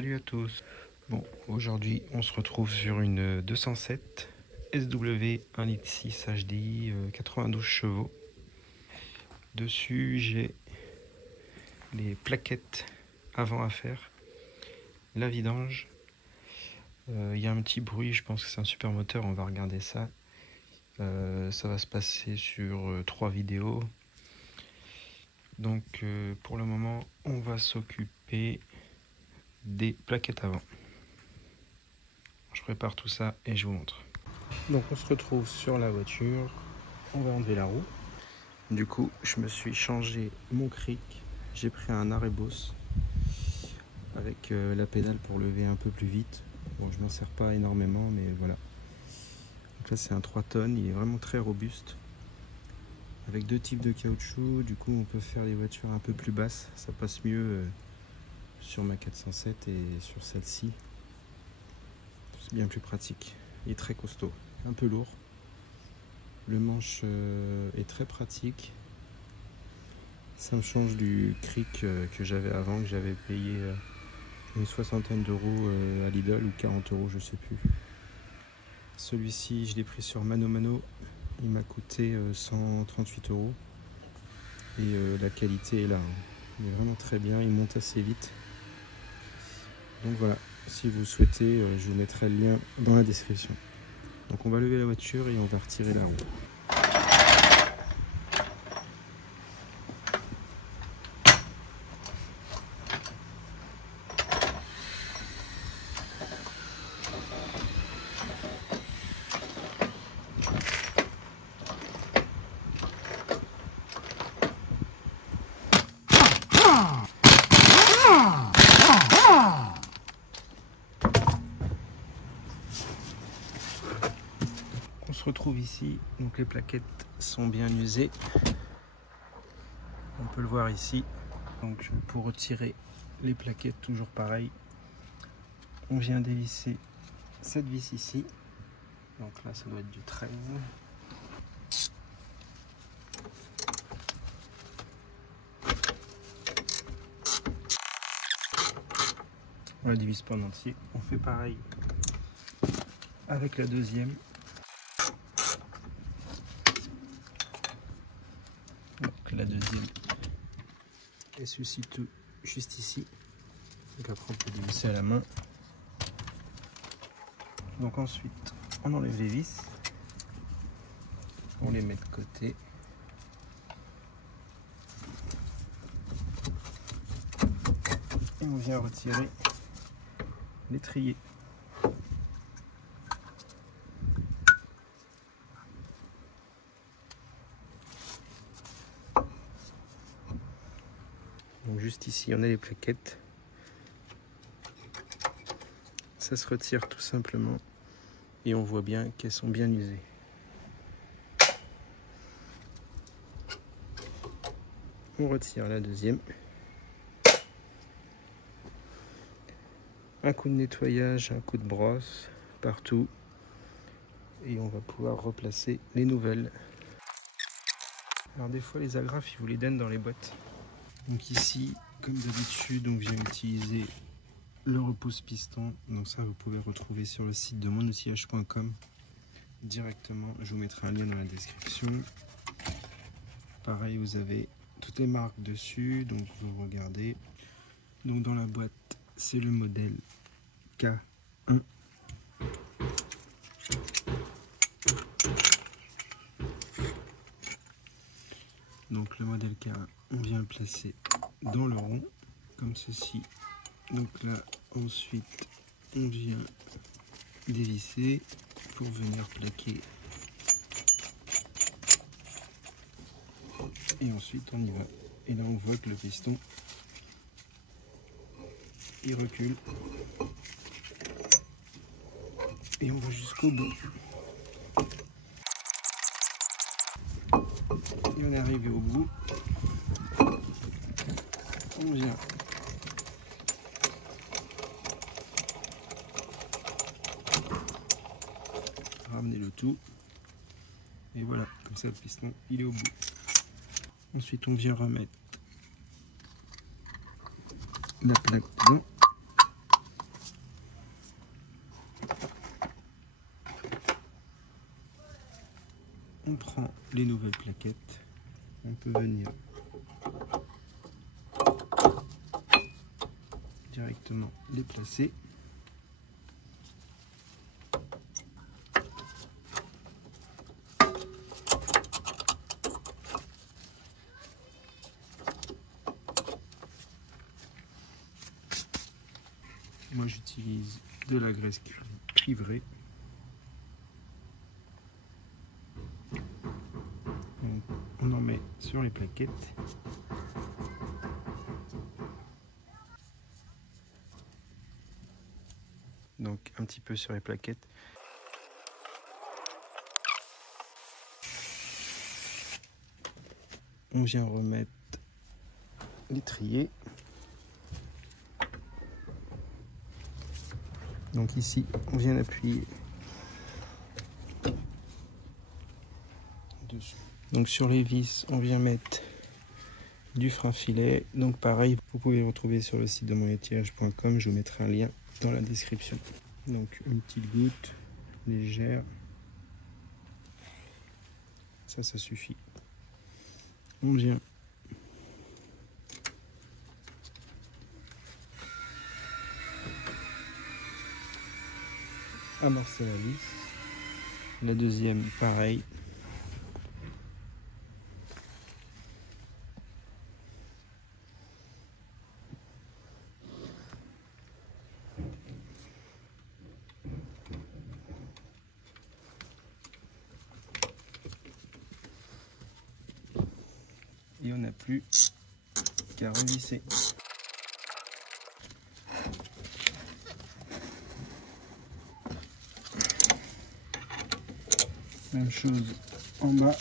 Salut à tous. Bon, aujourd'hui on se retrouve sur une 207 SW 1,6 litre HDI 92 chevaux. Dessus j'ai les plaquettes avant à faire, la vidange. Il y a un petit bruit, je pense que c'est un super moteur, on va regarder ça. Ça va se passer sur 3 vidéos. Donc pour le moment on va s'occuper des plaquettes avant. Je prépare tout ça et je vous montre. Donc on se retrouve sur la voiture, on va enlever la roue. Du coup je me suis changé mon cric, j'ai pris un arrêt boss avec la pédale pour lever un peu plus vite. Bon, je m'en sers pas énormément mais voilà. Donc là c'est un 3 tonnes, il est vraiment très robuste. Avec 2 types de caoutchouc, du coup on peut faire les voitures un peu plus basses, ça passe mieux sur ma 407 et sur celle-ci. C'est bien plus pratique. Il est très costaud, un peu lourd. Le manche est très pratique. Ça me change du cric que j'avais avant, que j'avais payé une 60aine d'euros à Lidl ou 40 euros, je sais plus. Celui-ci, je l'ai pris sur Mano Mano. Il m'a coûté 138 euros. Et la qualité est là. Il est vraiment très bien, il monte assez vite. Donc voilà, si vous souhaitez, je vous mettrai le lien dans la description. Donc on va lever la voiture et on va retirer la roue. On se retrouve ici, donc les plaquettes sont bien usées. On peut le voir ici. Donc pour retirer les plaquettes, toujours pareil. On vient dévisser cette vis ici. Donc là ça doit être du 13. On la divise pas en entier. On fait pareil avec la deuxième. Donc la deuxième elle se situe juste ici. Donc après on peut dévisser à la main. Donc ensuite on enlève les vis. On les met de côté. Et on vient retirer l'étrier. Donc juste ici on a les plaquettes. Ça se retire tout simplement et on voit bien qu'elles sont bien usées. On retire la deuxième. Un coup de nettoyage, un coup de brosse partout et on va pouvoir replacer les nouvelles. Alors des fois les agrafes ils vous les donnent dans les boîtes. Donc ici comme d'habitude on vient utiliser le repose-piston. Donc ça vous pouvez retrouver sur le site de monoutillage.com directement. Je vous mettrai un lien dans la description. Pareil vous avez toutes les marques dessus, donc vous regardez. Donc dans la boîte c'est le modèle K1. Donc le modèle K1, on vient le placer dans le rond, comme ceci. Donc là, ensuite, on vient dévisser pour venir plaquer. Et ensuite, on y va. Et là, on voit que le piston, il recule. Et on va jusqu'au bout. Et on est arrivé au bout. On vient ramener le tout. Et voilà, comme ça le piston, il est au bout. Ensuite, on vient remettre la plaque dedans. on prend les nouvelles plaquettes, on peut venir directement les placer. Moi j'utilise de la graisse cuivrée. Donc, on en met sur les plaquettes. Donc un petit peu sur les plaquettes. On vient remettre l'étrier. Donc ici, on vient appuyer dessus. Donc sur les vis, on vient mettre du frein filet. Donc pareil, vous pouvez le retrouver sur le site de monetirage.com. Je vous mettrai un lien dans la description. Donc une petite goutte légère. Ça suffit. On vient amorcer la vis. La deuxième, pareil. Et on n'a plus qu'à revisser. Même chose en bas.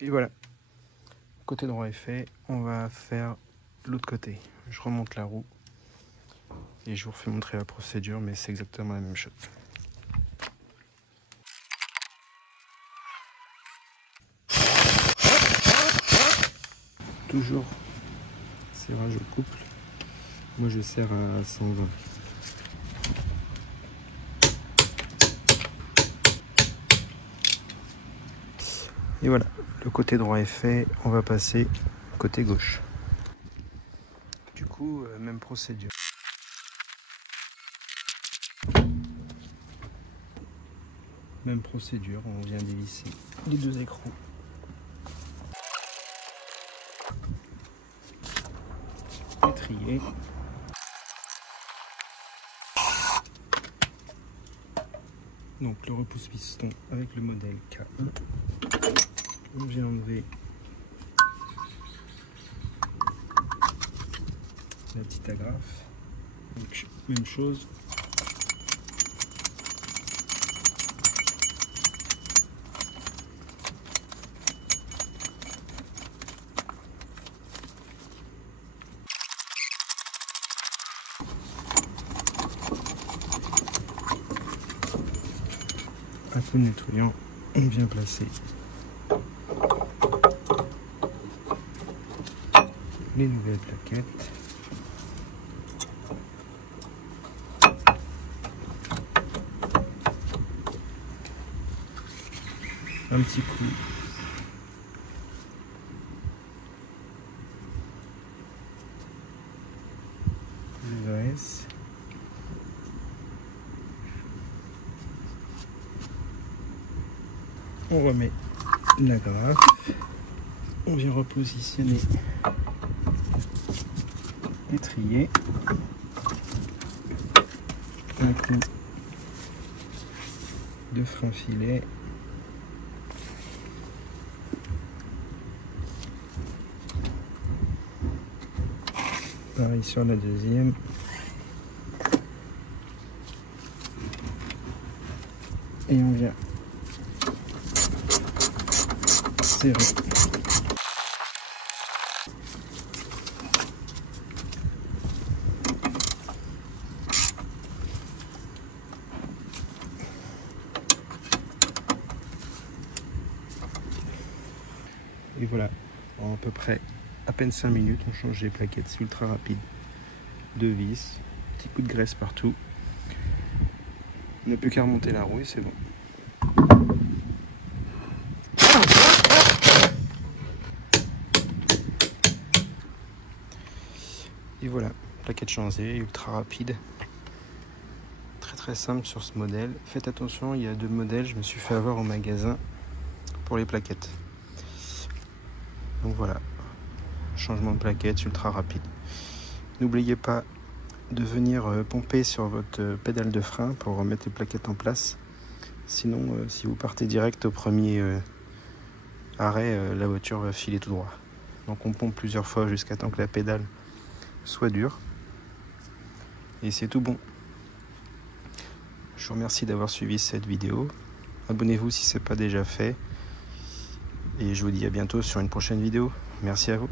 Et voilà, côté droit est fait. On va faire l'autre côté. Je remonte la roue et je vous refais montrer la procédure, mais c'est exactement la même chose. Toujours serrage au couple. Moi je serre à 120. Et voilà, le côté droit est fait, on va passer côté gauche. Du coup, même procédure. Même procédure, on vient dévisser les deux écrous. Étrier. Donc le repousse-piston avec le modèle K1. On vient enlever la petite agrafe. Donc, même chose. Un peu nettoyant, on vient placer les nouvelles plaquettes. Un petit coup de graisse. On remet la grappe. On vient repositionner l'étrier. Un coup de frein filet. Pareil sur la deuxième. Et on vient serrer. voilà, en à peu près à peine 5 minutes, on change les plaquettes, c'est ultra rapide. 2 vis, petit coup de graisse partout. On n'a plus qu'à remonter la roue et c'est bon. Et voilà, plaquette changée, ultra rapide. Très simple sur ce modèle. Faites attention, il y a 2 modèles, je me suis fait avoir au magasin pour les plaquettes. Donc voilà, changement de plaquette ultra rapide. N'oubliez pas de venir pomper sur votre pédale de frein pour remettre les plaquettes en place. Sinon, si vous partez direct au premier arrêt, la voiture va filer tout droit. Donc on pompe plusieurs fois jusqu'à temps que la pédale soit dure. Et c'est tout bon. Je vous remercie d'avoir suivi cette vidéo. Abonnez-vous si ce n'est pas déjà fait. Et je vous dis à bientôt sur une prochaine vidéo. Merci à vous.